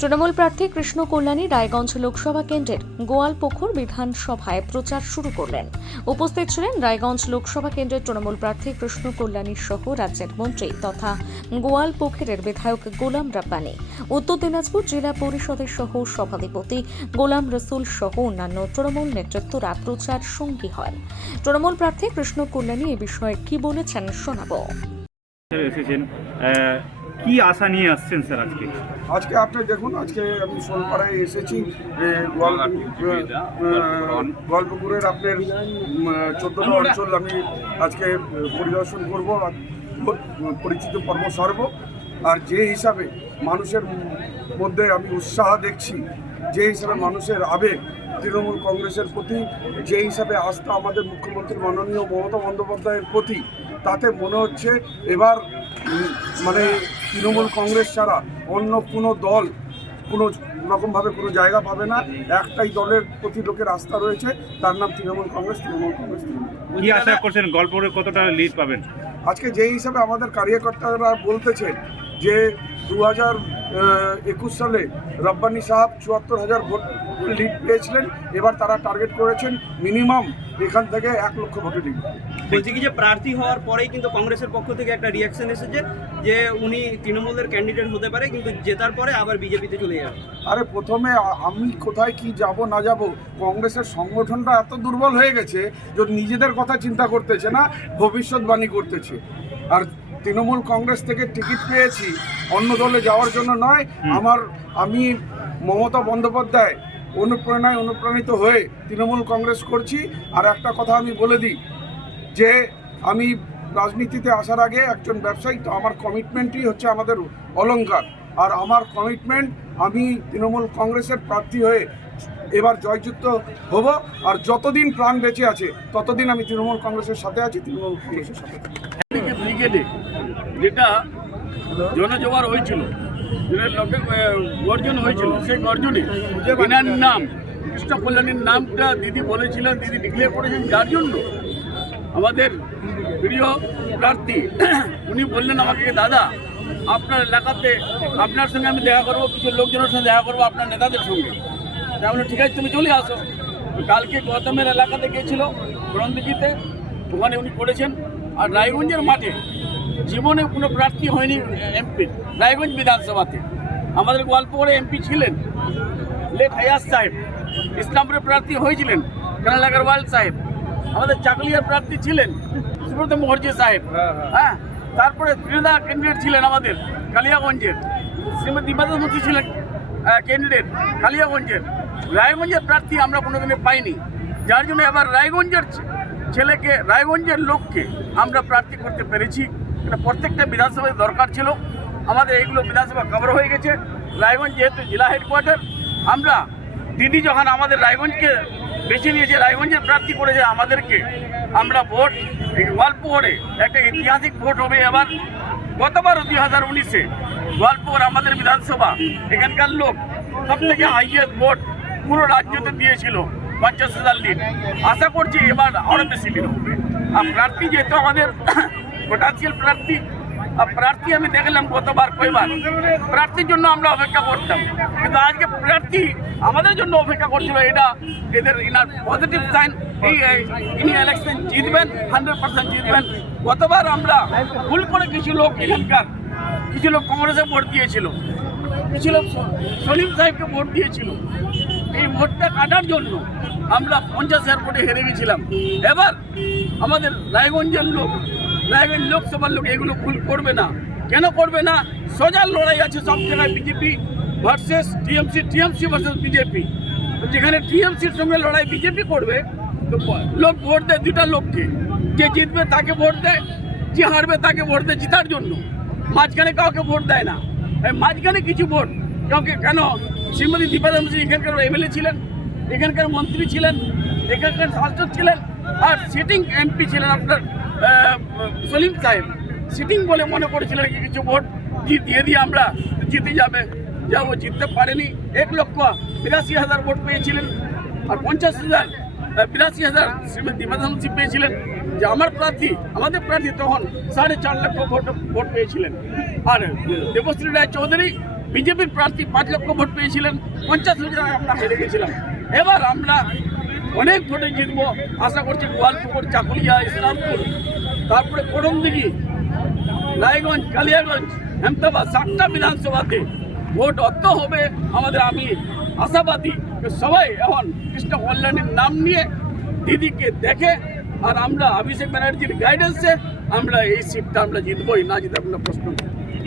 তৃণমূল প্রার্থী কৃষ্ণ কল্যাণী রায়গঞ্জ লোকসভা কেন্দ্রের গোয়ালপুকুর বিধানসভায় প্রচার শুরু করলেন। উপস্থিত ছিলেন রায়গঞ্জ লোকসভা কেন্দ্রের তৃণমূল প্রার্থী কৃষ্ণ কল্যাণী সহ রাজ্যের মন্ত্রী তথা গোয়ালপুকুরের বিধায়ক গোলাম রাব্বানি। উত্তর দিনাজপুর জেলা পরিষদের সহ সভাধিপতি গোলাম রসুল সহ অন্যান্য তৃণমূল নেতৃত্বরা প্রচার সঙ্গী হন। তৃণমূল প্রার্থী কৃষ্ণ কল্যাণী এ বিষয়ে কি বলেছেন শোনাবো। কি আশা নিয়ে আসছেন স্যার আজকে? আজকে আপনি দেখুন আজকে আমি সোনপাড়ায় এসেছি গোয়ালপুকুরের আপনার চোদ্দটা অঞ্চল আমি আজকে পরিদর্শন করব আর পরিচিত পর্ব সারব। আর যে হিসাবে মানুষের মধ্যে আমি উৎসাহ দেখছি যে হিসাবে মানুষের আবেগ তৃণমূল কংগ্রেসের প্রতি যে হিসাবে আস্থা আমাদের মুখ্যমন্ত্রী মাননীয় মমতা বন্দ্যোপাধ্যায়ের প্রতি তাতে মনে হচ্ছে এবার মানে তৃণমূল কংগ্রেস ছাড়া অন্য কোনো দল কোনো রকমভাবে কোনো জায়গা পাবে না। একটাই দলের প্রতি লোকের আস্থা রয়েছে তার নাম তৃণমূল কংগ্রেস তৃণমূল কংগ্রেস কি আশা করছেন? গল্পরে কতটা লিড পাবেন? আজকে যেই হিসাবে আমাদের কার্যকর্তারা বলতেছেন যে দু হাজার একুশ সালে রব্বানি সাহেব চুয়াত্তর হাজার ভোট লিড পেয়েছিলেন এবার তারা টার্গেট করেছেন মিনিমাম এখান থেকে এক লক্ষ ভোটে লিড বলছি কি যে প্রার্থী হওয়ার পরেই কিন্তু কংগ্রেসের পক্ষ থেকে একটা রিয়াকশন এসেছে যে উনি তৃণমূলের ক্যান্ডিডেট হতে পারে কিন্তু জেতার পরে আবার বিজেপিতে চলে যাবে। আরে প্রথমে আমি কোথায় কি যাব না যাব কংগ্রেসের সংগঠনটা এত দুর্বল হয়ে গেছে যে নিজেদের কথা চিন্তা করতেছে না ভবিষ্যৎবাণী করতেছে। আর তৃণমূল কংগ্রেস থেকে টিকিট পেয়েছি অন্য দলে যাওয়ার জন্য নয় আমার আমি মমতা বন্দ্যোপাধ্যায় অনুপ্রেরণায় অনুপ্রাণিত হয়ে তৃণমূল কংগ্রেস করছি। আর একটা কথা আমি বলে দিই যে আমি রাজনীতিতে আসার আগে একজন ব্যবসায়ী তো আমার কমিটমেন্টই হচ্ছে আমাদের অলংকার আর আমার কমিটমেন্ট আমি তৃণমূল কংগ্রেসের প্রার্থী হয়ে এবার জয়যুক্ত হব আর যতদিন প্রাণ বেঁচে আছে ততদিন আমি তৃণমূল কংগ্রেসের সাথে আছি তৃণমূল কংগ্রেসের সাথে ব্রিগেডে যেটা জনজোয়ার হয়েছিল যেটা লোকে গর্জন হয়েছিল সেই গর্জনে এনার নাম কৃষ্ণ কল্যাণীর নামটা দিদি বলেছিলেন দিদি ডিক্লেয়ার করেছেন যার জন্য আমাদের প্রিয় প্রার্থী, উনি বললেন আমাকে, দাদা, আপনার এলাকাতে আপনার সঙ্গে আমি দেখা করব, কিছু লোকজনের সঙ্গে দেখা করব, আপনার নেতাদের সঙ্গে। তা আমি ঠিক আছে, তুমি চলে আসো। কালকে গৌতমের এলাকাতে গিয়েছিল গ্রন্থজিতে ওখানে উনি করেছেন আর রায়গঞ্জের মাঠে জীবনে কোনো প্রার্থী হয়নি এমপি, রায়গঞ্জ বিধানসভাতে। আমাদের গোয়ালপুরে এমপি ছিলেন লেখ হায়াস সাহেব। ইসলামপুরে প্রার্থী হয়েছিলেন, কানাল আগরওয়াল সাহেব। আমাদের চাকলিয়ার প্রার্থী ছিলেন সুব্রত মুখার্জি সাহেব। হ্যাঁ তারপরে ত্রিনাদা ক্যান্ডিডেট ছিলেন আমাদের কালিয়াগঞ্জের। শ্রীমতী ইবাদতমূর্তি ছিলেন ক্যান্ডিডেট কালিয়াগঞ্জের। রায়গঞ্জের প্রার্থী আমরা কোনোদিনে পাইনি। যার জন্য এবার রায়গঞ্জের ছেলেকে রায়গঞ্জের লোককে আমরা প্রার্থী করতে পেরেছি। এটা প্রত্যেকটা বিধানসভায় দরকার ছিল। আমাদের এইগুলো বিধানসভা কভার হয়ে গেছে। রায়গঞ্জ যেহেতু জেলা হেডকোয়ার্টার আমরা দিদি যখন আমাদের রায়গঞ্জকে বেছে নিয়েছে রায়গঞ্জের প্রার্থী করেছে আমাদেরকে। আমরা ভোট গোয়ালপুরে একটা ঐতিহাসিক ভোট হবে এবার। গতবারও দুই হাজার উনিশে গোয়ালপুর আমাদের বিধানসভা, এখানকার লোক সব থেকে হাইয়েস্ট ভোট পুরো রাজ্যতে দিয়েছিল, পঞ্চাশ হাজার লিড আশা করছি এবার আরও বেশি লিড হবে। আর প্রার্থী যেহেতু আমাদের পোটান্সিয়াল প্রার্থী আর প্রার্থী আমি দেখলাম গতবার কয়বার। প্রার্থীর জন্য আমরা অপেক্ষা করতাম। কিন্তু আজকে প্রার্থী আমাদের জন্য অপেক্ষা করছিল এটা এদের ইনার পজিটিভ সাইন এই, ইনি ইলেকশন জিতবেন হান্ড্রেড পার্সেন্ট জিতবেন। গতবার আমরা ভুল করে কিছু লোক এখানকার কিছু লোক কংগ্রেসে ভোট দিয়েছিল। কিছু লোক সলিম সাহেবকে ভোট দিয়েছিল। এই ভোটটা কাটার জন্য আমরা পঞ্চাশ হাজার ভোটে হেরে গেছিলাম। এবার আমাদের রায়গঞ্জের লোক রায়গঞ্জ লোকসভার লোক এগুলো ভুল করবে না। কেন করবে না? সোজা লড়াই আছে সব জায়গায় BJP versus TMC TMC versus BJP. যেখানে টিএমসির সঙ্গে লড়াই বিজেপি করবে, তো লোক ভোট দেয় দুটা লোককে। যে জিতবে তাকে ভোট দেয়, যে হারবে তাকে ভোট দেয় জিতার জন্য। মাঝখানে কাউকে ভোট দেয় না। মাঝখানে কিছু ভোট, কাউকে কেন? শ্রীমতী দীপাদা মুখার্জি এখানকার এমএলএ ছিলেন, এখানকার মন্ত্রী ছিলেন, এখানকার শাসক ছিলেন, আর সিটিং এমপি ছিলেন আপনার সলিম সাহেব সিটিং বলে মনে করেছিলেন কিছু ভোট? জি- দিয়ে আমরা জিতে যাবে। যা ও জিততে পারেনি। এক লক্ষ বিরাশি হাজার ভোট পেয়েছিলেন। আর পঞ্চাশ হাজার বিরাশি হাজার শ্রীমতী প্রধানমন্ত্রী পেয়েছিলেন। যে আমার প্রার্থী, আমাদের প্রার্থী তখন সাড়ে চার লক্ষ ভোট ভোট পেয়েছিলেন। আর দেবশ্রী রায় চৌধুরী, বিজেপির প্রার্থী পাঁচ লক্ষ ভোট পেয়েছিলেন। পঞ্চাশ হাজার আমরা হেরে গেছিলাম। এবার আমরা অনেক ভোটে জিতবো, আশা করছি গোয়ালপুকুর, চাকুলিয়া, ইসলামপুর, তারপরে করমদিঘি, রায়গঞ্জ, কালিয়াগঞ্জ, হেমতাবাদ, সাতটা বিধানসভাতে ভোট অত হবে আমাদের আমি আশাবাদী সবাই এখন কৃষ্ণ কল্যাণীর নাম নিয়ে দিদিকে দেখে আর আমরা অভিষেক ব্যানার্জির গাইডেন্সে আমরা এই সিটটা আমরা জিতবই না জিতে আপনার প্রশ্ন।